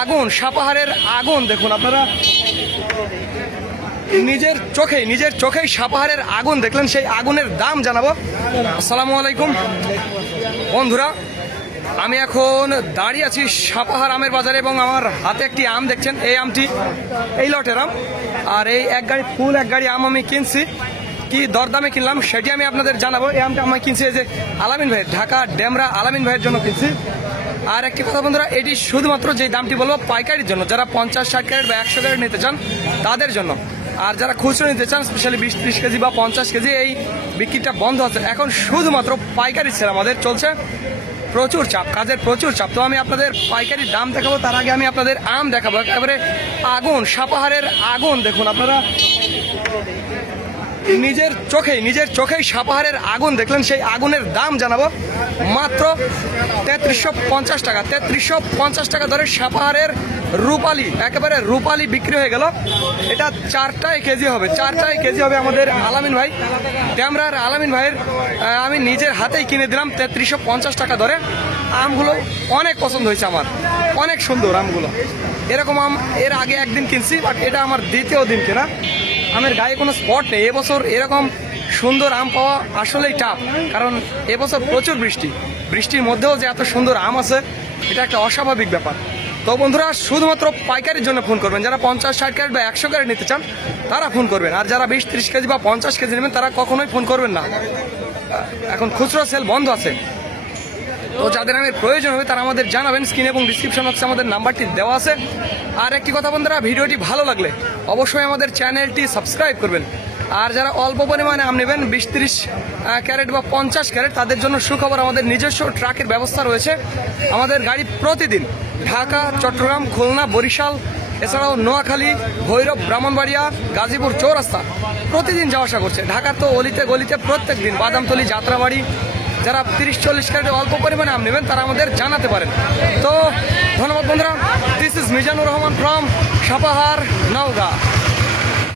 আগুন, সাপাহারের আগুন দেখুন আপনারা নিজের চোখেই সাপাহারের আগুন দেখলেন, সেই আগুনের দাম জানাবো। আসসালামু আলাইকুম বন্ধুরা, আমি এখন দাঁড়িয়ে আছি সাপাহার আমের বাজারে এবং আমার হাতে একটি আম দেখছেন। এই আমটি এই লটের আম, আর এই এক গাড়ি ফুল এক গাড়ি আম আমি কিনছি। কি দরদামে কিনলাম সেটি আমি আপনাদের জানাবো। এই আমটা আমি কিনছি এই যে আলামিন ভাইয়ের, ঢাকা ডেমরা আলামিন ভাইয়ের জন্য কিনছি। আর একটি কথা বন্ধুরা, এটি শুধুমাত্র যে দামটি বলবো পাইকারির জন্য, যারা 50-60 ক্যারেট বা 100 ক্যারেট নিতে চান তাদের জন্য। আর যারা খুচরো নিতে চান স্পেশালি 20-30 কেজি বা 50 কেজি, এই বিক্রিটা বন্ধ আছে এখন, শুধুমাত্র পাইকারি সেল আমাদের চলছে। প্রচুর চাপ, কাজের প্রচুর চাপ। তো আমি আপনাদের পাইকারির দাম দেখাবো, তার আগে আমি আপনাদের আম দেখাবো। একেবারে আগুন, সাপাহারের আগুন দেখুন আপনারা নিজের চোখেই সাপাহারের আগুন দেখলেন, সেই আগুনের দাম জানাবো। মাত্র 3350 টাকা, 3350 টাকা ধরে সাপাহারের রূপালি, একেবারে রূপালি বিক্রি হয়ে গেল। এটা 4টায় কেজি হবে, 4টায় কেজি হবে আমাদের আলামিন ভাই, ড্যামরার আলামিন ভাইয়ের। আমি নিজের হাতেই কিনে দিলাম 3350 টাকা ধরে। আমগুলো অনেক পছন্দ হয়েছে আমার, অনেক সুন্দর আমগুলো। এরকম আম এর আগে একদিন কিনছি, বাট এটা আমার দ্বিতীয় দিন কেনা। আমের গায়ে কোনো স্পট নেই। এবছর এরকম সুন্দর আম পাওয়া আসলেই টাফ, কারণ এবছর প্রচুর বৃষ্টির মধ্যেও যে এত সুন্দর আম আছে, এটা একটা অস্বাভাবিক ব্যাপার। তো বন্ধুরা, শুধুমাত্র পাইকারির জন্য ফোন করবেন। যারা 50-60 ক্যারেট বা 100 ক্যারেট নিতে চান তারা ফোন করবেন। আর যারা 20-30 কেজি বা 50 কেজি নেবেন তারা কখনোই ফোন করবেন না, এখন খুচরো সেল বন্ধ আছে। তো যাদের আমের প্রয়োজন হবে তারা আমাদের জানাবেন। স্ক্রিন এবং ডিসক্রিপশন বক্সে আমাদের নাম্বারটি দেওয়া আছে। আর একটি কথা বন্ধুরা, ভিডিওটি ভালো লাগলে অবশ্যই আমাদের চ্যানেলটি সাবস্ক্রাইব করবেন। আর যারা অল্প পরিমাণে আম নেবেন 20-30 ক্যারেট বা 50 ক্যারেট, তাদের জন্য সুখবর, আমাদের নিজস্ব ট্রাকের ব্যবস্থা রয়েছে। আমাদের গাড়ি প্রতিদিন ঢাকা, চট্টগ্রাম, খুলনা, বরিশাল, এছাড়াও নোয়াখালী, ভৈরব, ব্রাহ্মণবাড়িয়া, গাজীপুর চৌরাস্তা প্রতিদিন যাওয়া আসা করছে। ঢাকার তো অলিতে গলিতে প্রত্যেক দিন, বাদামতলী, যাত্রাবাড়ি। যারা 30-40 ক্যারেটে অল্প পরিমাণে আম নেবেন তারা আমাদের জানাতে পারেন। তো ধন্যবাদ বন্ধুরা, this is Mizanur Rahman from Sapahar, Naogaon.